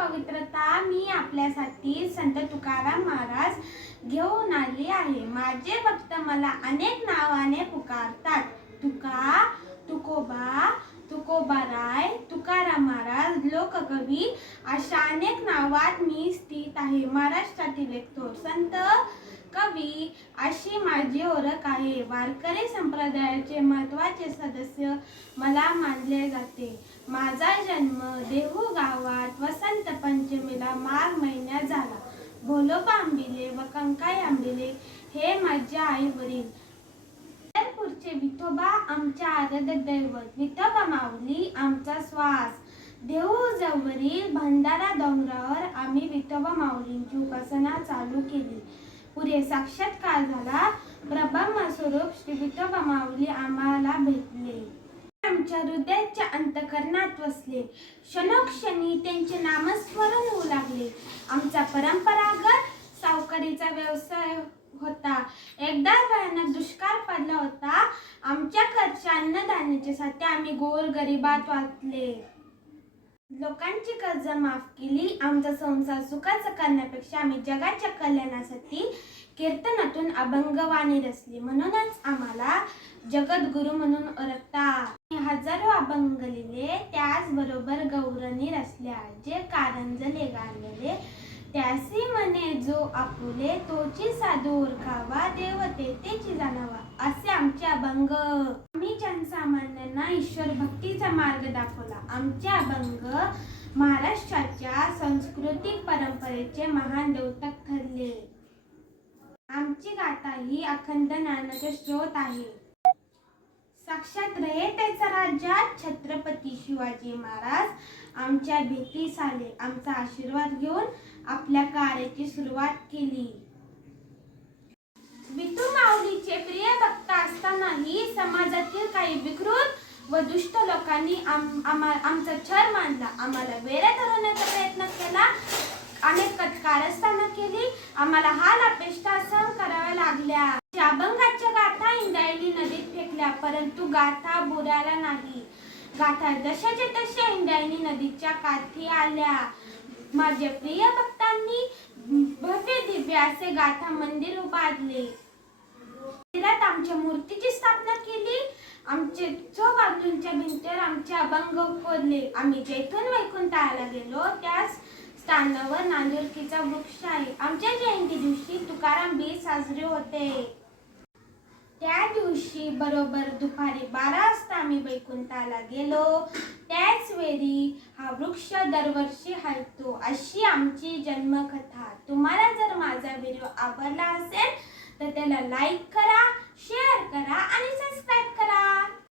पवित्रता मी आपल्यासाठी संत तुकाराम महाराज घेऊन आली आहे। माझे भक्त मला अनेक नावाने पुकारतात। तुका, तुकोबा, तुकोबाराय, तुकाराम महाराज, लोककवी अशा अनेक नावात मी स्थित आहे। महाराष्ट्रातील एक थोर संत कवी अशी माझी ओळख आहे। वारकरी संप्रदायाचे महत्त्वाचे सदस्य मला मानले जाते। माझा जन्म देहू गावात वसंत पंचमीला माघ महिन्यात झाला। भोलोबा आंबिले व कंकाई आंबिले हे माझे आई वडील। पंढरपूरचे विठोबा आमचे आराध्य दैवत, विठोबा माऊली आमचा श्वास। देहू जवळील भंडारा डोंगरावर आम्ही विठोबा माऊलींची उपासना चालू केली। पुढे साक्षात्कार झाला। ब्रह्म स्वरूप श्री विठोबा माऊली आम्हाला भेटले। आमच्या हृदयाच्या अंतःकरणात वसले। क्षणोक्षणी त्यांचे नामस्मरण होऊ लागले। आमचा परंपरागत सावकारीचा व्यवसाय होता। एकदा भयानक दुष्काळ पडला होता। आमच्या घरच्या अन्नधान्याचे साठे आम्ही गोरगरिबात वाटले। लोकांची कर्ज माफ केली। आमचा संसार सुखाचा करण्यापेक्षा आम्ही जगाच्या कल्याणासाठी कीर्तनातून अभंगवाणी रचली। म्हणूनच आम्हाला जगद्गुरू म्हणून ओळखतात। हजारो अभंग लिहिले, त्याचबरोबर गौरणी रचल्या। जे कारंजले गांजले त्यासी म्हणे जो आपुले, तोची साधू ओळखावा, देव तेची जाणावा, असे आमचे अभंग। आम्ही जनसामान्यांना ईश्वर भक्तीचा मार्ग दाखवला। आमचे अभंग महाराष्ट्राच्या सांस्कृतिक परंपरेचे महान द्योतक ठरले। आमची गाथा ही अखंड ज्ञानाचे स्रोत आहे। साक्षात रयतेचा राजा छत्रपती शिवाजी महाराज आमच्या भेटीस आले। आमचा आशीर्वाद घेऊन आपल्या कार्याची सुरुवात केली। विठू माऊलीचे प्रिय भक्त असतानाही समाजातील काही विकृत व दुष्ट लोकांनी आमचा छळ मांडला। आम्हाला वेड्या धरण्याचा प्रयत्न केला। अनेक कारस्थाने केली। आम्हाला हाल अपेष्टा सहन कराव्या लागल्या। अभंगाच्या गाथा इंद्रायणी नदीत फेकल्या, परंतु गाथा बुडाल्या नाही। गाथा जशाच्या तशा इंद्रायणी नदीच्या काठी आल्या। माझ्या प्रिय भक्तांनी भव्य दिव्य असे गाथा मंदिर उभारले। मंदिरात आमच्या मूर्तीची स्थापना केली। आमचे चौबाजूंच्या भिंतीवर आमचे अभंग कोरले। आम्ही जेथून वैकुंठाला गेलो त्याच स्थानावर नांदुरकीचा वृक्ष आहे। आमच्या जयंती दिवशी तुकाराम बीज साजरे होते। त्या दिवशी बरोबर दुपारी 12 वाजता आम्ही वैकुंठाला गेलो। त्याच वेळी हा वृक्ष दरवर्षी हलतो, अशी आमची जन्मकथा। तुम्हाला जर माझा व्हिडिओ आवडला असेल तर त्याला लाईक करा, शेअर करा आणि सबस्क्राईब